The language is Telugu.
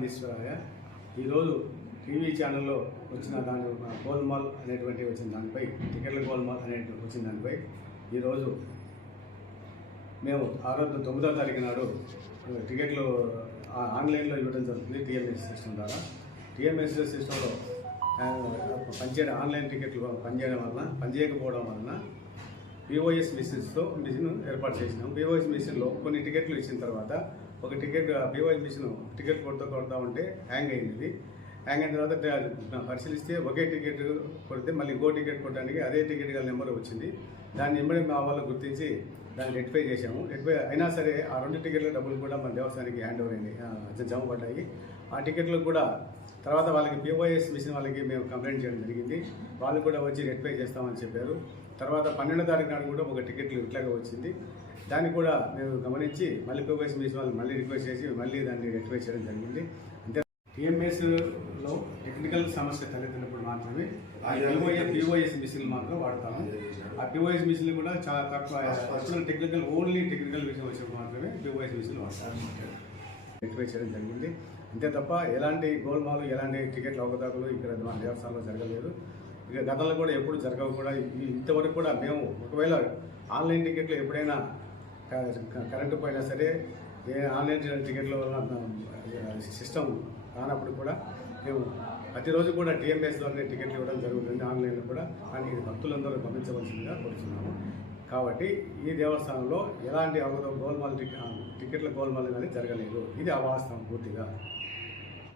నందీశ్వరయ్య. ఈరోజు టీవీ ఛానల్లో వచ్చిన దాని గోల్మాల్ అనేటువంటి వచ్చిన దానిపై టికెట్ల గోల్మాల్ అనేటువంటి వచ్చిన దానిపై ఈరోజు మేము 9వ తారీఖు నాడు టికెట్లు ఆన్లైన్లో ఇవ్వడం జరుగుతుంది. టీఎంఎస్ సిస్టమ్ ద్వారా. టీఎంఎస్ సిస్టంలో పనిచేయడం ఆన్లైన్ టికెట్లు పనిచేయకపోవడం వలన పిఓఎస్ మిషన్ ఏర్పాటు చేసినాం. పిఓఎస్ మిషన్లో కొన్ని టికెట్లు ఇచ్చిన తర్వాత ఒక టికెట్ పిఓఎస్ మిషన్ టికెట్ కొడతా ఉంటే హ్యాంగ్ అయింది. హ్యాంగ్ అయిన తర్వాత పరిశీలిస్తే ఒకే టికెట్ కొడితే మళ్ళీ ఇంకో టికెట్ కొట్టడానికి అదే టికెట్ గల నెంబర్ వచ్చింది. దాన్ని వెంబడి మా వాళ్ళు గుర్తించి దాన్ని రెక్టిఫై చేశాము. రెక్టిఫై అయినా సరే ఆ 2 టికెట్ల డబ్బులు కూడా మన దేవస్థానానికి హ్యాండ్ ఓవర్ అయింది, జమ పడ్డాయి. ఆ టికెట్లకు కూడా తర్వాత వాళ్ళకి పిఓఎస్ మిషన్ వాళ్ళకి మేము కంప్లైంట్ చేయడం జరిగింది. వాళ్ళు కూడా వచ్చి రెక్టిఫై చేస్తామని చెప్పారు. తర్వాత 12వ తారీఖు నాడు కూడా ఒక టికెట్లు ఇట్లాగా వచ్చింది. దాన్ని కూడా మేము గమనించి మళ్ళీ పిఓఎస్ మిషన్ వాళ్ళు మళ్ళీ రిక్వెస్ట్ చేసి మళ్ళీ దాన్ని రెక్టిఫై చేయడం జరిగింది. అంటే టీఎంఎస్లో టెక్నికల్ సమస్య తలెత్తినప్పుడు మాత్రమే పిఓఎస్ మిషన్లు మాత్రం వాడతాము. ఆ పిఓఎస్ మిషన్లు కూడా చాలా తక్కువ టెక్నికల్ ఓన్లీ టెక్నికల్ విషయం వచ్చినప్పుడు మాత్రమే పిఓఎస్ మిషన్లు వాడతాము. రెక్టిఫై చేయడం జరిగింది. అంతే తప్ప ఎలాంటి గోల్మాలు ఎలాంటి టికెట్ల అవకతవకలు ఇక్కడ మన దేవస్థానంలో జరగలేదు. ఇక గతంలో కూడా ఎప్పుడు జరగవు కూడా. ఇంతవరకు కూడా మేము ఒకవేళ ఆన్లైన్ టికెట్లు ఎప్పుడైనా కరెంటు పోయినా సరే ఆన్లైన్ టికెట్ల వల్ల సిస్టమ్ కానప్పుడు కూడా మేము ప్రతిరోజు కూడా టీఎంఎస్ ద్వారా టికెట్లు ఇవ్వడం జరుగుతుంది ఆన్లైన్లో కూడా. కానీ ఇది భక్తులందరూ గమనించవలసిందిగా కోరుతున్నాము. కాబట్టి ఈ దేవస్థానంలో ఎలాంటి గోల్మాల్ టికెట్ల గోల్మాల్ అనేది జరగలేదు. ఇది అవాస్తవం పూర్తిగా.